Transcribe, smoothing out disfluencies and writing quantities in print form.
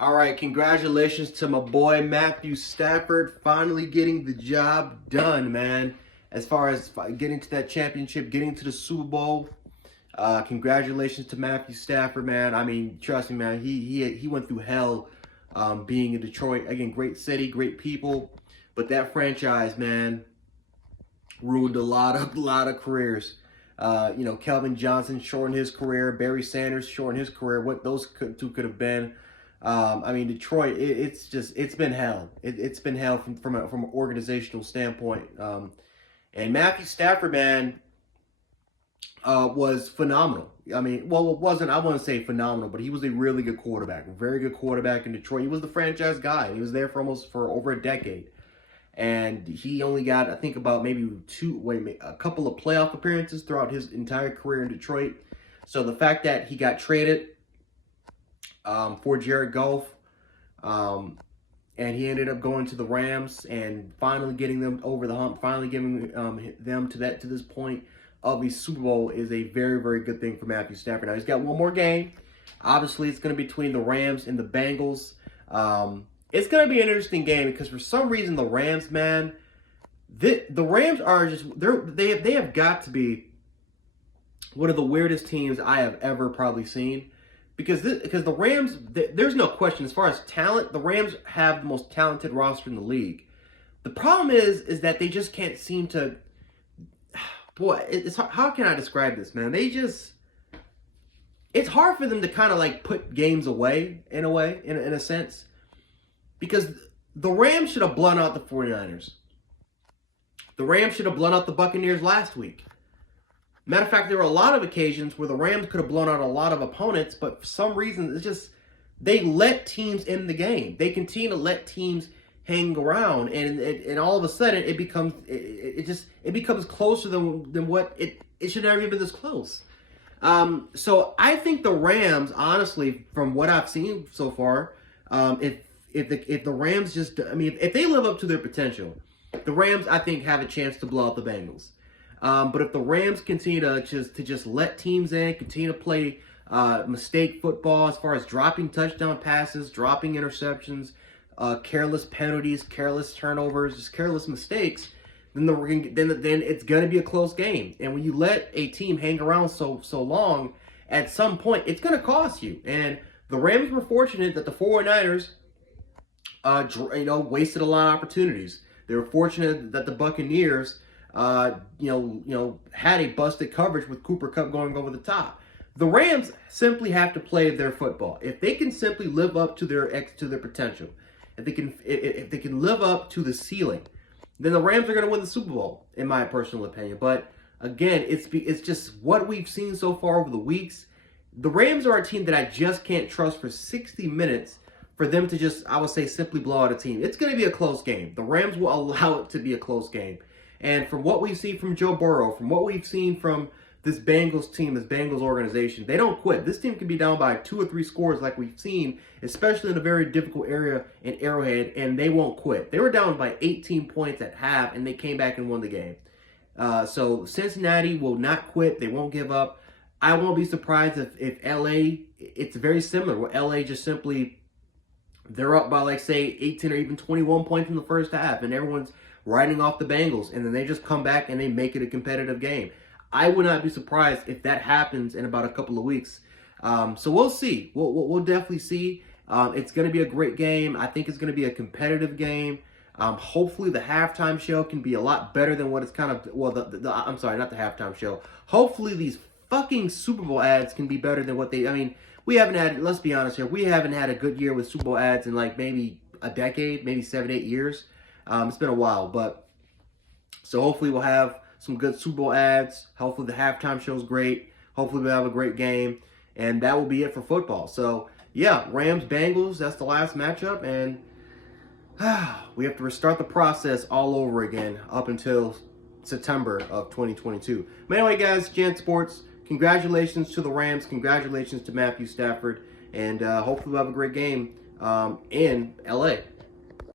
All right, congratulations to my boy Matthew Stafford finally getting the job done, man. As far as getting to that championship, getting to the Super Bowl. Congratulations to Matthew Stafford, man. I mean, trust me, man. He went through hell being in Detroit. Again, great city, great people, but that franchise, man, ruined a lot of careers. Kelvin Johnson shortened his career. Barry Sanders shortened his career. What those two could have been. I mean, Detroit. It's been hell. It's been hell from an organizational standpoint. And Matthew Stafford, man, was phenomenal. I mean, well, it wasn't. I wouldn't say phenomenal, but he was a really good quarterback, a very good quarterback in Detroit. He was the franchise guy. He was there for over a decade. And he only got, I think, about maybe a couple of playoff appearances throughout his entire career in Detroit. So the fact that he got traded for Jared Goff, and he ended up going to the Rams and finally getting them over the hump, finally giving them to this point of the Super Bowl is a very, very good thing for Matthew Stafford. Now he's got one more game. Obviously, it's going to be between the Rams and the Bengals. It's going to be an interesting game because for some reason the Rams, man, the Rams are just they have got to be one of the weirdest teams I have ever probably seen because the Rams, there's no question as far as talent, the Rams have the most talented roster in the league. The problem is that they just can't seem to. Boy, how can I describe this, man? It's hard for them to kind of like put games away in a sense. Because the Rams should have blown out the 49ers. The Rams should have blown out the Buccaneers last week. Matter of fact, there were a lot of occasions where the Rams could have blown out a lot of opponents, but for some reason, it's just they let teams in the game. They continue to let teams hang around, and all of a sudden, it becomes closer than what it should never have been this close. So I think the Rams, honestly, from what I've seen so far, if the Rams just, I mean, if they live up to their potential, the Rams, I think, have a chance to blow out the Bengals. But if the Rams continue to just let teams in, continue to play mistake football as far as dropping touchdown passes, dropping interceptions, careless penalties, careless turnovers, just careless mistakes, then it's gonna be a close game. And when you let a team hang around so long, at some point it's gonna cost you. And the Rams were fortunate that the 49ers wasted a lot of opportunities. They were fortunate that the Buccaneers, had a busted coverage with Cooper Kupp going over the top. The Rams simply have to play their football. If they can simply live up to their potential, if they can live up to the ceiling, then the Rams are going to win the Super Bowl, in my personal opinion. But again, it's just what we've seen so far over the weeks. The Rams are a team that I just can't trust for 60 minutes. For them to just, I would say, simply blow out a team. It's going to be a close game. The Rams will allow it to be a close game. And from what we've seen from Joe Burrow, from what we've seen from this Bengals team, this Bengals organization, they don't quit. This team can be down by 2 or 3 scores like we've seen, especially in a very difficult area in Arrowhead, and they won't quit. They were down by 18 points at half, and they came back and won the game. So Cincinnati will not quit. They won't give up. I won't be surprised if LA, it's very similar, where LA just simply, they're up by, like, say, 18 or even 21 points in the first half, and everyone's riding off the Bengals, and then they just come back and they make it a competitive game. I would not be surprised if that happens in about a couple of weeks. So we'll see. We'll definitely see. It's going to be a great game. I think it's going to be a competitive game. Hopefully the halftime show can be a lot better than what it's kind of, I'm sorry, not the halftime show. Hopefully these fucking Super Bowl ads can be better than what we haven't had, let's be honest here, we haven't had a good year with Super Bowl ads in like maybe a decade, maybe 7, 8 years. It's been a while, but so hopefully we'll have some good Super Bowl ads. Hopefully the halftime show is great. Hopefully we'll have a great game, and that will be it for football. So yeah, Rams, Bengals, that's the last matchup, and we have to restart the process all over again up until September of 2022. But anyway, guys, Jan Sports, congratulations to the Rams. Congratulations to Matthew Stafford. And hopefully we'll have a great game in LA.